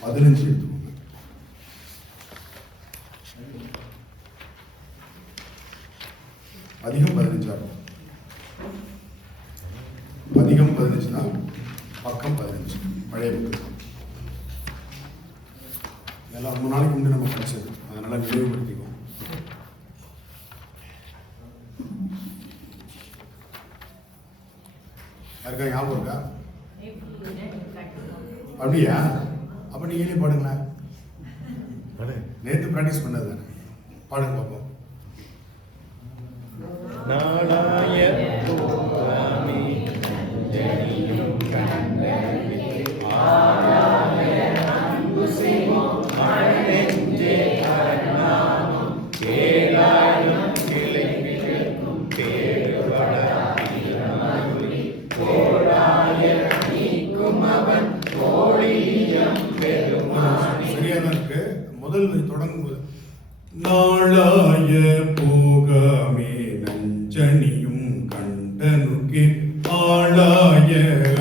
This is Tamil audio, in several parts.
15 எடுத்துக்கோங்க. அதிகம் 15 ஆகும். அதிகம் 15 தான், பக்கம் 15 பழைய புக்கு. இதெல்லாம் ரொம்ப நாளைக்கு முன்னே நம்ம படிச்சது, அதனால நினைவுபடுத்திக்குவோம். யாருக்கா ஞாபகம் இருக்கா? அப்படியா? அப்ப நீங்களே பாடுங்களேன். நேற்று பிராக்டிஸ் பண்ணது தானே, பாடுங்க பார்ப்போம். நாளாய போகாமே ஜனியும் கண்டனே ஆராய அன்பு செய்வோம் மனநெஞ்சே அரணாமம் கேளாயம் கிளை கிளைக்கும் கேடுபட திருமருளி கோடாய நீக்கும் அவன் கோழியம் பெருமானே. சரியா தான் இருக்கு. முதல் தொடங்கும்போது நாளாய போகாமே நஞ்சனியும் கண்டனுக்கே ஆளாய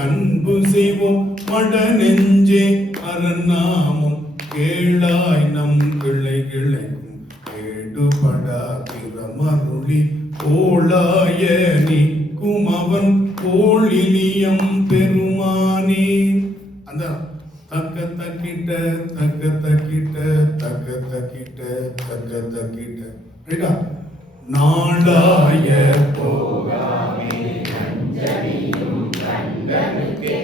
அன்பு செய்வோம் மட நெஞ்சே அரணாமும் கேளாய் நம் கிளை கிளைக்கும் கேடுபடா திருமருளி கோளாய நீக்கும் அவன் கோழிலியம் பெருமானே. அந்த தக்க தக்கிட்ட தக்க தக்கிட்ட தக்க தக்கிட்ட தக்க தக்கிட்ட ரைட்டா? நாளாய போகாமே நஞ்சனியும் கண்டனுக்கே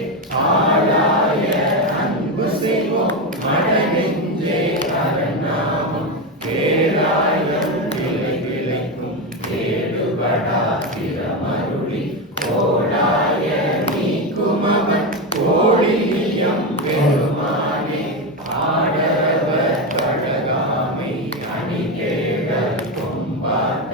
ஆளாய அன்பு செய்வோம் மனநெஞ்சே அரணாமம் கேளாயம் கிளை கிளைக்கும் கேடுபடா திருமருளி கோடாய நீக்கும் அவன் கோழிலியம் பெருமானே. ஆடவர் கழகாமை அணிகேடல் கொம்பாட்ட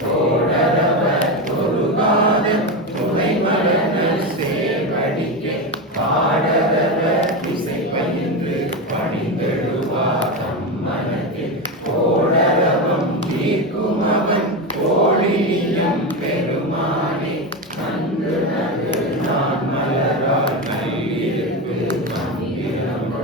தோடரவர் தொருகாதன் துணைமலர்கள் சேவடிக்கே பாடரவர் இசை பயின்று பணிந்தெழுவார் தம்மனத்தில் கோடரவம் தீர்க்கும் அவன் கோழிலியம் பெருமானே. நன்று நன்று நான் மலரால் நல்லிருப்பு மந்திரம்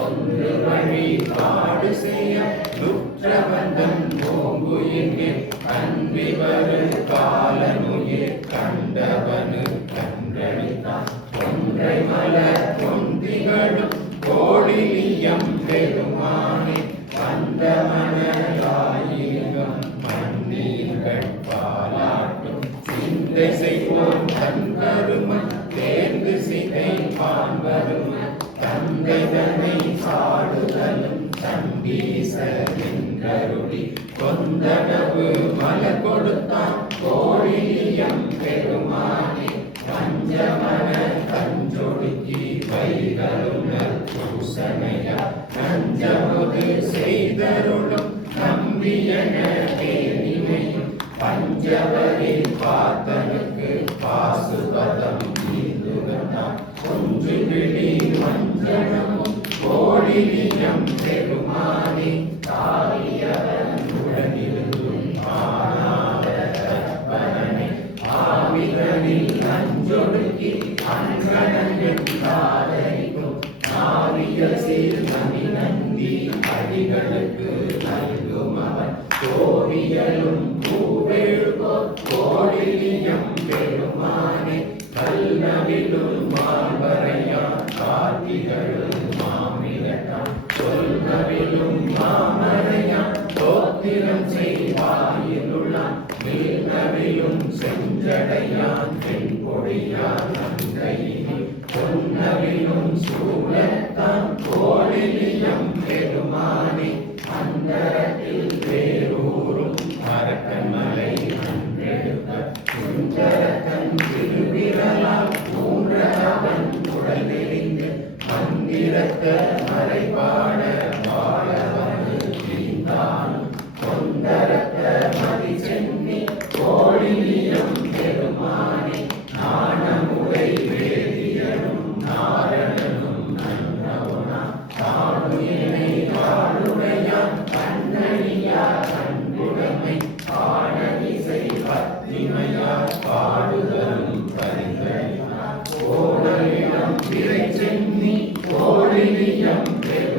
ஒன்று வழி பாடு செய்ய லுற்றவந்தன் ஓங்குயிர்கே கன்றிவரு காலனுயிர் கண்டவனு கன்றளித்தான் ஒன்றை மலர் பொந்திகளும் கோழிலியம் பெருமானே. வந்தமனாயிரம் மண்ணீர்கள் பாலாட்டும் சிந்தை செய்வோம் தன் கருமன் தேர்ந்து சிதை பான்பருமன் தந்தை தன்னை சாடுதலும் சண்டீச நின்றருளி கொந்தடவு மலர் கொடுத்தான் கோழிலியம் பெருமானே. பஞ்சமன கஞ்சொடுக்கி வைகளுணர் பூசனையா நஞ்சமுது செய்தருளும் நம்பியன தேனிமையும் பஞ்சவரி பார்த்தனுக்கு பாசுபதம் நீந்துகத்தான் ஒன்று விழி மஞ்சனமும் கோழிலியம் பெருமானே. தாரியவன் உடனிருந்தும் ஆனாத தற்பனனை ஆவிதனில் நஞ்சொடுக்கி அங்கணங்கள் ஆதரிக்கும் நாவிய சீர் மணி நந்தி அடிகளுக்கு நல்கும் அவன் கோவியலும் பூவெழுகோ கோழிலியம் பெருமானே. கல்நவிலும் மால்வரையான் கார்த்திகளும் மாமிரட்டான் சொல்நவிலும் மாமரையான் தோத்திரம் செய்வாயிலுள்ளான் நீர்நவிலும் செஞ்சடையான் தென்பொழியான் நங்கையினில் பொன்னவிலும் சூழத்தான் கோழிலியம் பெருமானே. அந்தரத்தில் வேரூரும் மரக்கன்மலை அன்றெடுத்த சுந்தரக்கன் திருவிரலால் ஊன்றவன் உடல் நெறிந்து மந்திரத்த மறைபாட வாழவனு தீந்தானும் கொந்தரத்த மதி சென்னி கோழிலியம் பெருமானே. நாணமுறை வேதியனும் நாரணனும் நன்னவுனா தானுயினை வாழுடையான் கண்ணனியா கண்புடமை பாடனிசை பத்திமையா பாடுதலும் பரிந்தனியா கோடலிடம் விரை சென்னி கோழிலியம் வையம் பெருக